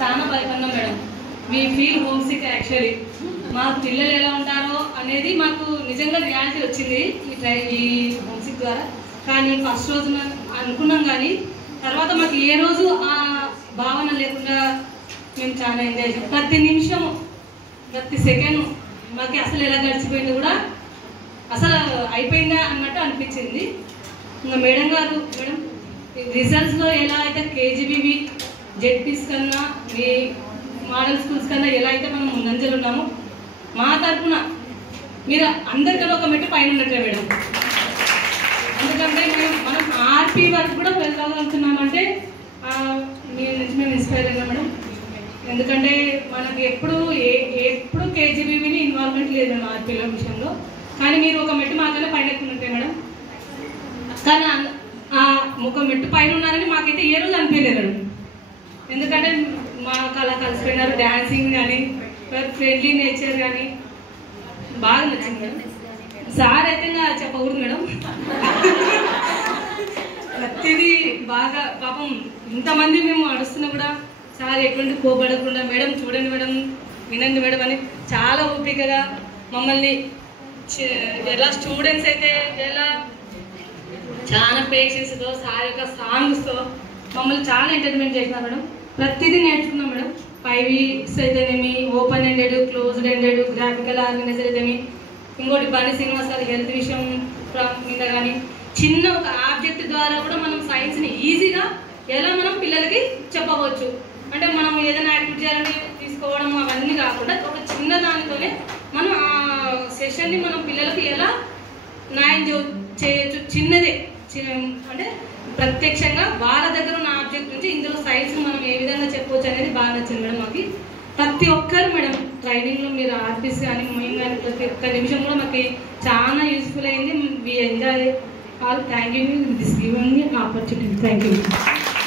చాలా భయపడినాం madam. We feel homesick actually. మా పిల్లలు ఎలా ఉంటారో అనేది మాకు నిజంగా రియాలిటీ వచ్చింది ఈ హోమ్ సిక్ ద్వారా. కానీ ఫస్ట్ రోజున అనుకున్నాం, కానీ తర్వాత మాకు ఏ రోజు ఆ భావన లేకుండా మేము చాలా ఎంజాయ్ చేసాం. ప్రతి నిమిషము ప్రతి సెకండ్ మాకు అసలు ఎలా గడిచిపోయింది కూడా అసలు అయిపోయిందా అన్నట్టు అనిపించింది. ఇంకా మేడం రిజల్ట్స్లో ఎలా అయితే కేజీబీవి జెడ్పీస్ కన్నా మీ మోడల్ స్కూల్స్ కన్నా ఎలా అయితే మనం ముందంజలు ఉన్నామో, మా తరఫున మీరు అందరికన్నా ఒక మెట్టు పైన ఉన్నట్లే మేడం. ఎందుకంటే మనం ఆర్పీ వరకు కూడా వెళ్ళగలుగుతున్నామంటే మీ నుంచి మేము ఇన్స్పైర్ అయినా మేడం. ఎందుకంటే మనకి ఎప్పుడు కేజీబీవీని ఇన్వాల్వ్మెంట్ లేదు మేడం ఆర్పీల విషయంలో. కానీ మీరు ఒక మెట్టు మాకన్నా పైన ఎక్కున్నట్టే మేడం. కానీ ఒక మెట్టు పైన ఉన్నారని మాకైతే ఏ రోజు అనిపించలేదు మేడం. ఎందుకంటే మాకు అలా కలిసిపోయినారు. డ్యాన్సింగ్ కానీ ఫ్రెండ్లీ నేచర్ కానీ బాగా నచ్చింది మేడం. సార్ అయితే చెప్పకూడదు మేడం. ప్రతిదీ బాగా పాపం ఇంతమంది మేము అడుస్తున్నా కూడా సార్ ఎటువంటి కోపడకుండా మేడం చూడండి మేడం వినండి మేడం అని చాలా ఓపికగా మమ్మల్ని ఎలా స్టూడెంట్స్ అయితే ఎలా చాలా పేషెన్స్తో సార్ యొక్క సాంగ్స్తో మమ్మల్ని చాలా ఎంటర్టైన్మెంట్ చేసినారు మేడం. ప్రతిదీ నేర్చుకున్నాం మేడం. 5 వీక్స్ అయితేనేమి, open ended, closed ended, graphical organiser అయితేమి, ఇంకోటి బండి శ్రీనివాస్ గారి హెల్త్ విషయం మీద కానీ చిన్న ఒక ఆబ్జెక్ట్ ద్వారా కూడా మనం సైన్స్ని ఈజీగా ఎలా మనం పిల్లలకి చెప్పవచ్చు. అంటే మనం ఏదైనా యాక్టివిటీ చేయాలని తీసుకోవడం అవన్నీ కాకుండా ఒక చిన్న దానితోనే మనం ఆ సెషన్ని మనం పిల్లలకి ఎలా న్యాయం చేయొచ్చు, చిన్నదే అంటే ప్రత్యక్షంగా వాళ్ళ దగ్గర ఉన్న ఆబ్జెక్ట్ నుంచి ఇందులో సైన్స్ మనం ఏ విధంగా చెప్పవచ్చు అనేది బాగా నచ్చింది మేడం. మాకు ప్రతి ఒక్కరు మేడం ట్రైనింగ్లో మీరు ఆర్టిస్ట్ కానీ మేము కానీ ప్రతి ఒక్క నిమిషం కూడా మాకు చాలా యూస్ఫుల్ అయింది. We enjoy all. Thank you this giving me opportunity. Thank you.